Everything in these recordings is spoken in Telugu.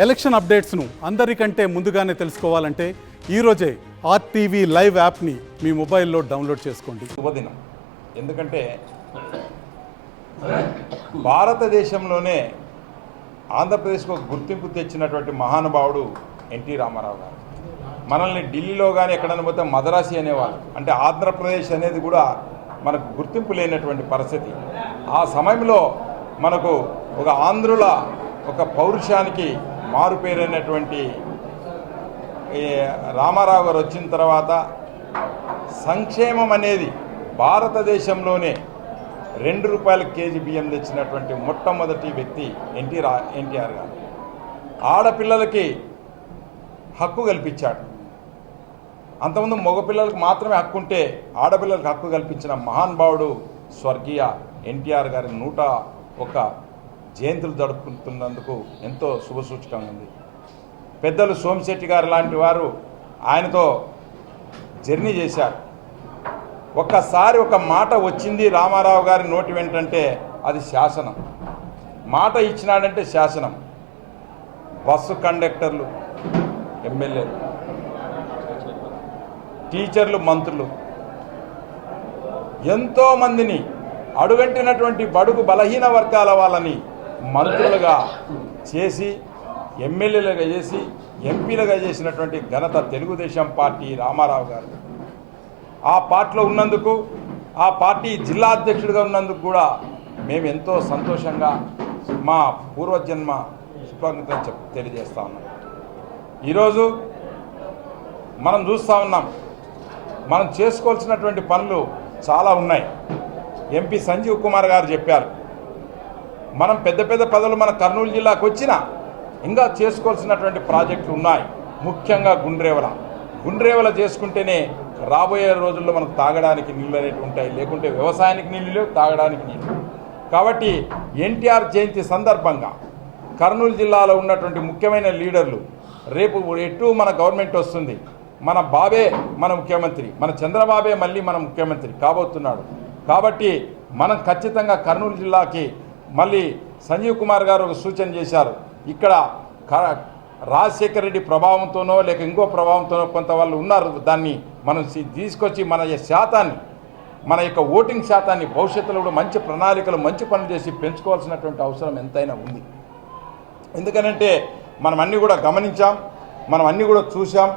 ఎలక్షన్ అప్డేట్స్ను అందరికంటే ముందుగానే తెలుసుకోవాలంటే ఈరోజే ఆర్టీవీ లైవ్ యాప్ని మీ మొబైల్లో డౌన్లోడ్ చేసుకోండి. శుభదినం. ఎందుకంటే భారతదేశంలోనే ఆంధ్రప్రదేశ్కు ఒక గుర్తింపు తెచ్చినటువంటి మహానుభావుడు ఎన్టీ రామారావు గారు. మనల్ని ఢిల్లీలో కానీ ఎక్కడైనా పోతే మదరాసి అనేవాళ్ళు. అంటే ఆంధ్రప్రదేశ్ అనేది కూడా మనకు గుర్తింపు లేనటువంటి పరిస్థితి. ఆ సమయంలో మనకు ఒక ఆంధ్రుల ఒక పౌరుషానికి మారుపేరైనటువంటి రామారావు గారు వచ్చిన తర్వాత సంక్షేమం అనేది భారతదేశంలోనే ₹2 కేజీ బియ్యం తెచ్చినటువంటి మొట్టమొదటి వ్యక్తి ఎన్టీఆర్ గారు. ఆడపిల్లలకి హక్కు కల్పించాడు. అంతకుముందు మగపిల్లలకు మాత్రమే హక్కు ఉంటే ఆడపిల్లలకు హక్కు కల్పించిన మహానుభావుడు స్వర్గీయ ఎన్టీఆర్ గారి 101 జయంతులు జరుపుకుంటున్నందుకు ఎంతో శుభసూచకంగా ఉంది. పెద్దలు సోమిశెట్టి గారు లాంటి వారు ఆయనతో జర్నీ చేశారు. ఒక్కసారి ఒక మాట వచ్చింది రామారావు గారి నోటి వెంటంటే అది శాసనం. మాట ఇచ్చినాడంటే శాసనం. బస్సు కండక్టర్లు, ఎమ్మెల్యేలు, టీచర్లు, మంత్రులు ఎంతోమందిని అడుగంటినటువంటి బడుగు బలహీన వర్గాల వాళ్ళని మంత్రులుగా చేసి, ఎమ్మెల్యేలుగా చేసి, ఎంపీలుగా చేసినటువంటి ఘనత తెలుగుదేశం పార్టీ రామారావు గారు. ఆ పార్టీలో ఉన్నందుకు, ఆ పార్టీ జిల్లా అధ్యక్షుడిగా ఉన్నందుకు కూడా మేము ఎంతో సంతోషంగా మా పూర్వజన్మ కృతజ్ఞతలు తెలియజేస్తా ఉన్నాం. ఈరోజు మనం చూస్తూ ఉన్నాం, మనం చేసుకోవాల్సినటువంటి పనులు చాలా ఉన్నాయి. ఎంపీ సంజీవ్ కుమార్ గారు చెప్పారు, మనం పెద్ద పెద్ద పదవులు మన కర్నూలు జిల్లాకు వచ్చినా ఇంకా చేసుకోవాల్సినటువంటి ప్రాజెక్టులు ఉన్నాయి. ముఖ్యంగా గుండ్రేవల చేసుకుంటేనే రాబోయే రోజుల్లో మనకు తాగడానికి నీళ్ళు అనేవి ఉంటాయి. లేకుంటే వ్యవసాయానికి నీళ్ళు లేవు, తాగడానికి నీళ్ళు. కాబట్టి ఎన్టీఆర్ జయంతి సందర్భంగా కర్నూలు జిల్లాలో ఉన్నటువంటి ముఖ్యమైన లీడర్లు, రేపు ఎటు మన గవర్నమెంట్ వస్తుంది, మన బాబే మన ముఖ్యమంత్రి, మన చంద్రబాబే మళ్ళీ మన ముఖ్యమంత్రి కాబోతున్నాడు. కాబట్టి మనం ఖచ్చితంగా కర్నూలు జిల్లాకి మళ్ళీ సంజీవ్ కుమార్ గారు ఒక సూచన చేశారు. ఇక్కడ రాజశేఖర రెడ్డి ప్రభావంతోనో లేక ఇంకో ప్రభావంతోనో కొంత వాళ్ళు ఉన్నారు. దాన్ని మనం తీసుకొచ్చి మన శాతాన్ని, మన యొక్క ఓటింగ్ శాతాన్ని భవిష్యత్తులో కూడా మంచి ప్రణాళికలు, మంచి పనులు చేసి పెంచుకోవాల్సినటువంటి అవసరం ఎంతైనా ఉంది. ఎందుకనంటే మనం అన్నీ కూడా గమనించాం, మనం అన్నీ కూడా చూసాం.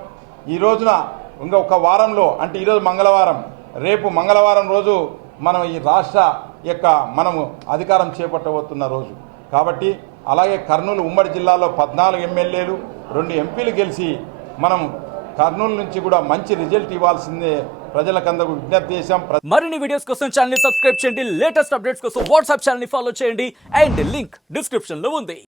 ఈ రోజున ఇంకా ఒక వారంలో, అంటే ఈరోజు మంగళవారం, రేపు మంగళవారం రోజు మనం ఈ రాష్ట్ర యొక్క మనము అధికారం చేపట్టబోతున్న రోజు. కాబట్టి అలాగే కర్నూలు ఉమ్మడి జిల్లాలో 14 ఎమ్మెల్యేలు, 2 ఎంపీలు గెలిచి మనం కర్నూలు నుంచి కూడా మంచి రిజల్ట్ ఇవ్వాల్సిందే ప్రజలకందరూ విజ్ఞప్తి చేశాం. మరిన్ని వీడియోస్ కోసం ఛానల్ ని సబ్స్క్రైబ్ చేయండి. లేటెస్ట్ అప్డేట్స్ కోసం వాట్సాప్ ఛానల్ ని ఫాలో చేయండి. అండ్ లింక్ డిస్క్రిప్షన్ లో ఉంది.